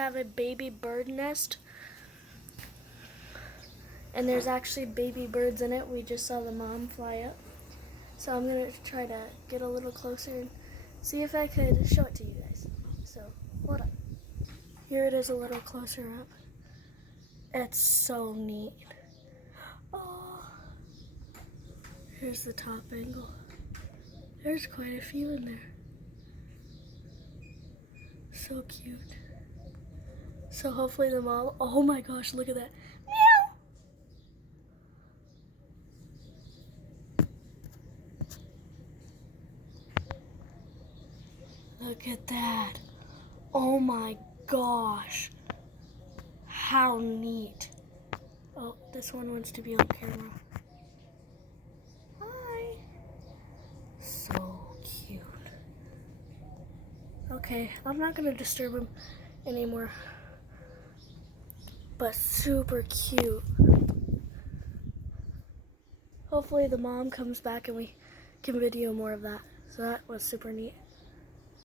have a baby bird nest. And there's actually baby birds in it. We just saw the mom fly up. So I'm going to try to get a little closer and see if I could show it to you guys. So, hold on. Here it is a little closer up. It's so neat. Oh, here's the top angle. There's quite a few in there. So cute. So hopefully the mom, oh my gosh, look at that. Look at that. Oh my gosh. How neat. Oh, this one wants to be on camera. Hi. So cute. Okay, I'm not going to disturb him anymore. But super cute. Hopefully the mom comes back and we can video more of that. So that was super neat.